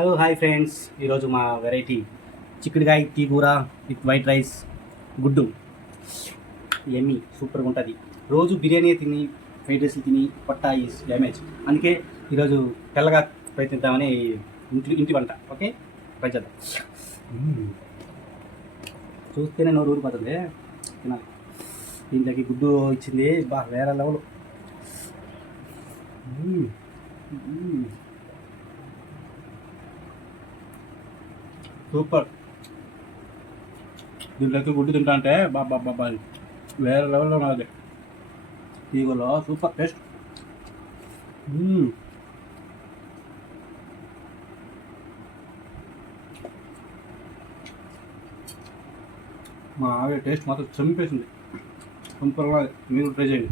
Hello hi friends, ఈరోజు మా variety చిక్కుడుకాయ టీ కూర విత్ వైట్ రైస్ గుడ్డు ఎమ్మి సూపర్గా ఉంటుంది. రోజు బిర్యానీ తిని ఫ్రైడ్ రైస్ తిని పొట్ట ఈజ్ డ్యామేజ్. అందుకే ఈరోజు తెల్లగా ప్రయత్నిద్దామని ఇంటి వంట. ఓకే, ట్రై చేద్దాం. చూస్తేనే నోరు ఊరిపోతుంది, తినాలి. దీంట్లోకి గుడ్డు ఇచ్చింది, వేరే లెవెల్. సూపర్. దీంట్లోకి గుడ్డు తింటా అంటే బాబా వేరే లెవెల్లో ఉన్నది. తీగలో సూపర్ టేస్ట్. మా ఆవిడ టేస్ట్ మాత్రం చంపేసింది. సూపర్గా మీరు ట్రై చేయండి.